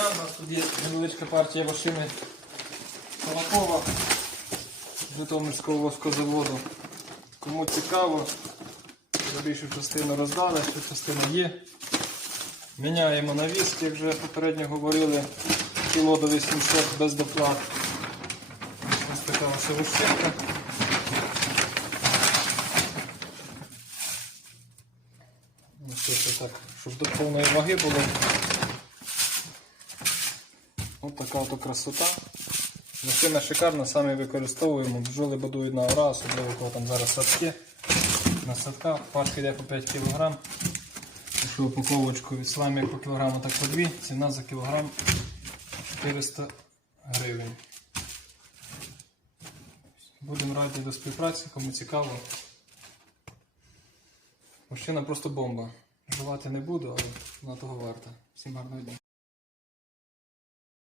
дня. У нас тут є невеличка партія машини Солокова з Житомирського воскозаводу. Кому цікаво, більшу частину роздали, ще частина є. Міняємо навіски, як вже попередньо говорили, кіло до 800 без доплат. Ось така ось вищинка. Ось це так, щоб до повної ваги було. Ось така от красота. Машина шикарна, самі використовуємо. Бджоли будують на ора, особливо коли там зараз садки. На садках пачка йде по 5 кг. Якщо упаковочку від слаймі по кілограму, так по 2, ціна за кілограм 400 гривень. Будемо раді до співпраці, кому цікаво. Машина просто бомба. Жувати не буду, але вона того варта. Всім гарного дня.